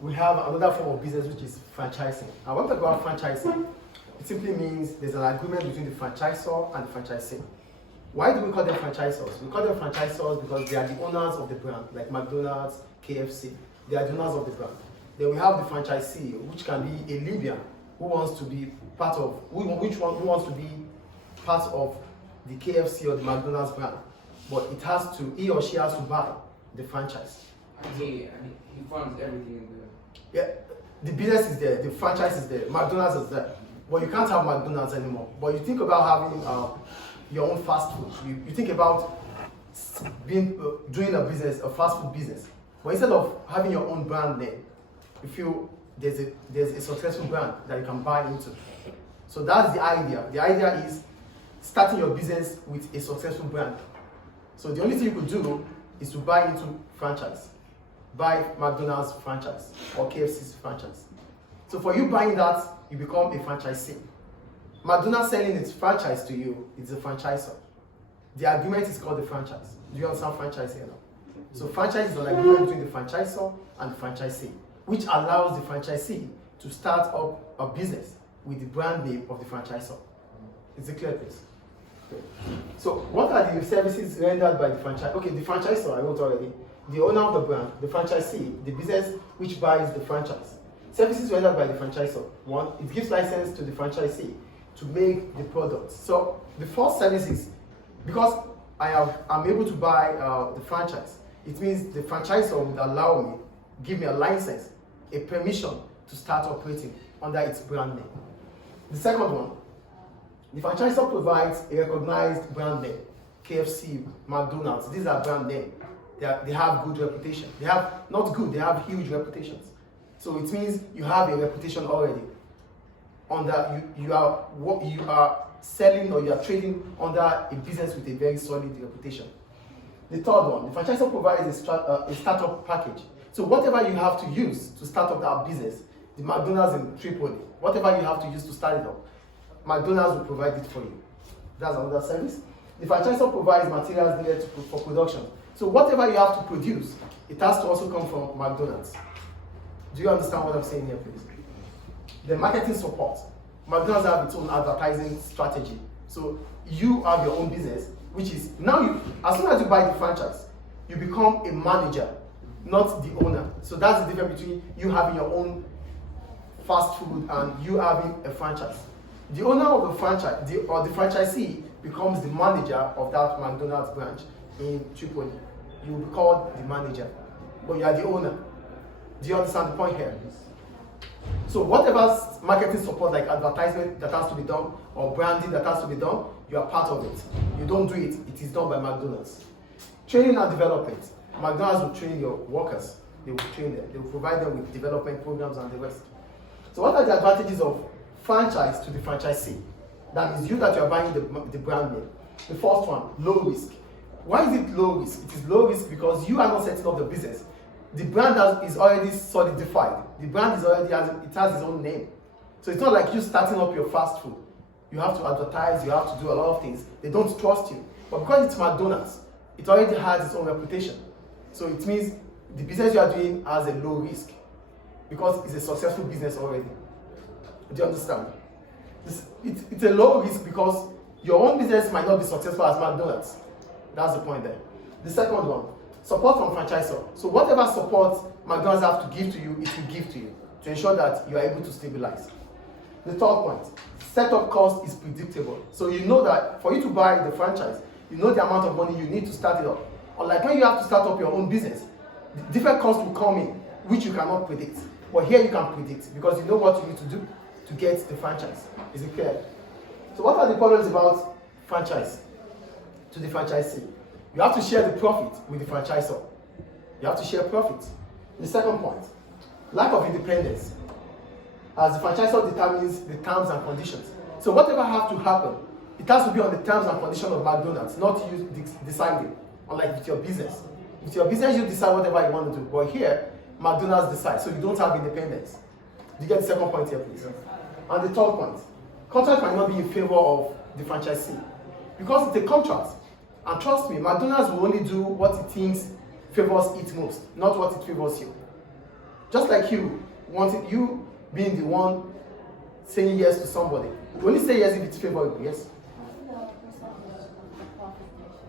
we have another form of business which is franchising. And when we talk about franchising, it simply means there's an agreement between the franchisor and the franchisee. Why do we call them franchisors? We call them franchisors because they are the owners of the brand, like McDonald's, KFC. They are the owners of the brand. Then we have the franchisee, which can be a Libyan who wants to be part of, who wants to be part of the KFC or the McDonald's brand, but he or she has to buy the franchise. He funds everything in there. Yeah, the business is there, the franchise is there, McDonald's is there, but you can't have McDonald's anymore. But you think about having your own fast food. You think about doing a business, a fast food business, but instead of having your own brand name, you feel there's a successful brand that you can buy into. So that's the idea. The idea is starting your business with a successful brand. So the only thing you could do is to buy into franchise. Buy McDonald's franchise or KFC's franchise. So for you buying that, you become a franchisee. McDonald's selling its franchise to you is a franchisor. The agreement is called the franchise. Do you understand franchise here now? So franchise is an agreement between the franchisor and the franchisee, which allows the franchisee to start up a business with the brand name of the franchisor. Is it clear, please? Okay. So what are the services rendered by the franchise? Okay, the franchisor, I wrote already. The owner of the brand, the franchisee, the business which buys the franchise. Services rendered by the franchisor. One, it gives license to the franchisee to make the product. So the first service is, because I'm able to buy the franchise, it means the franchisor would allow me, give me a license, a permission to start operating under its brand name. The second one, the franchisor provides a recognized brand name. KFC, McDonald's, these are brand names. They have good reputation. They have, not good, they have huge reputations. So it means you have a reputation already. You are selling or you are trading under a business with a very solid reputation. The third one, the franchisor provides a startup package. So whatever you have to use to start up that business, the McDonald's in Tripoli, whatever you have to use to start it up, McDonald's will provide it for you. That's another service. The franchisor provides materials needed for production. So whatever you have to produce, it has to also come from McDonald's. Do you understand what I'm saying here, please? The marketing support. McDonald's have its own advertising strategy. So you have your own business, which is, now as soon as you buy the franchise, you become a manager, not the owner. So that's the difference between you having your own fast food and you having a franchise. The owner of the franchise, or the franchisee, becomes the manager of that McDonald's branch in Tripoli. You will be called the manager, but you are the owner. Do you understand the point here? So whatever marketing support, like advertisement that has to be done, or branding that has to be done, you are part of it. You don't do it, it is done by McDonald's. Training and development. McDonald's will train your workers. They will train them. They will provide them with development programs and the rest. So what are the advantages of franchise to the franchisee? That is you that you are buying the brand name. The first one, low risk. Why is it low risk? It is low risk because you are not setting up the business. The brand is already solidified. The brand has its own name. So it's not like you starting up your fast food. You have to advertise, you have to do a lot of things. They don't trust you. But because it's McDonald's, it already has its own reputation. So it means the business you are doing has a low risk because it's a successful business already. Do you understand? It's a low risk because your own business might not be successful as McDonald's. That's the point there. The second one, support from franchisor. So whatever support McDonald's have to give to you, it will give to you to ensure that you are able to stabilize. The third point, setup cost is predictable. So you know that for you to buy the franchise, you know the amount of money you need to start it up. Unlike when you have to start up your own business, different costs will come in, which you cannot predict. But here you can predict because you know what you need to do to get the franchise. Is it clear? So what are the problems about franchise to the franchisee? You have to share the profit with the franchisor. You have to share profit. The second point, lack of independence. As the franchisor determines the terms and conditions. So whatever has to happen, it has to be on the terms and conditions of McDonald's, not you deciding, unlike with your business. With your business, you decide whatever you want to do. But here, McDonald's decides, so you don't have independence. Do you get the second point here, please? And the third point, contract might not be in favor of the franchisee. Because it's a contract. And trust me, McDonald's will only do what it thinks favors it most, not what it favors you. Just like you being the one saying yes to somebody. You only say yes if it's favorable, yes?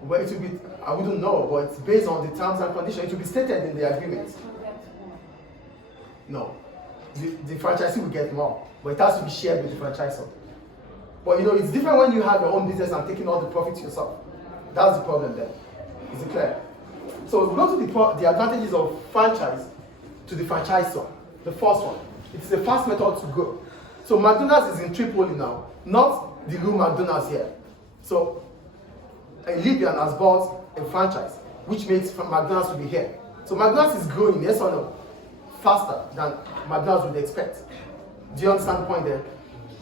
But it will be, I wouldn't know, but it's based on the terms and conditions. It will be stated in the agreement. No. The franchisee will get more, but it has to be shared with the franchisor. But you know, it's different when you have your own business and taking all the profits yourself. That's the problem there. Is it clear? So we go to the advantages of franchise to the franchisor. The first one. It's the fast method to go. So McDonald's is in Tripoli now, not the real McDonald's here. So a Libyan has bought a franchise, which makes McDonald's to be here. So McDonald's is growing, yes or no? Faster than McDonald's would expect. Do you understand the point there?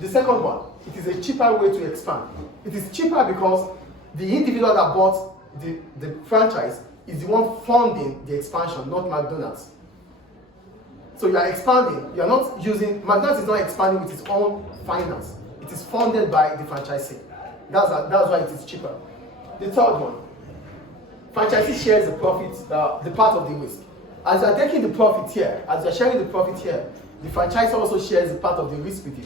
The second one, it is a cheaper way to expand. It is cheaper because the individual that bought the franchise is the one funding the expansion, not McDonald's. So you are expanding, you are not using, McDonald's is not expanding with its own finance. It is funded by the franchisee. That's why it is cheaper. The third one, franchisee shares the profit, the part of the risk. As you are taking the profit here, as you are sharing the profit here, the franchisor also shares the part of the risk with you.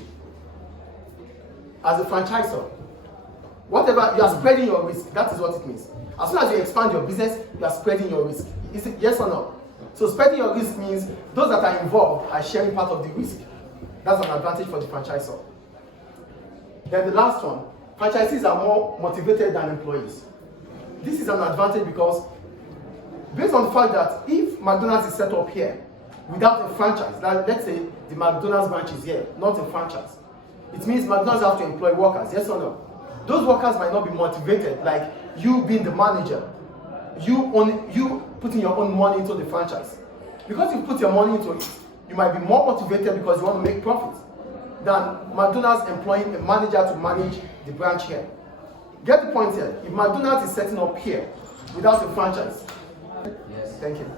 As a franchisor, whatever, you are spreading your risk, that is what it means. As soon as you expand your business, you are spreading your risk. Is it yes or no? So spreading your risk means those that are involved are sharing part of the risk. That's an advantage for the franchisor. Then the last one, franchisees are more motivated than employees. This is an advantage because based on the fact that if McDonald's is set up here without a franchise, let's say the McDonald's branch is here, not a franchise, it means McDonald's have to employ workers, yes or no? Those workers might not be motivated, like you being the manager, you putting your own money into the franchise. Because you put your money into it, you might be more motivated because you want to make profits than McDonald's employing a manager to manage the branch here. Get the point here. If McDonald's is setting up here without a franchise, Yes. thank you.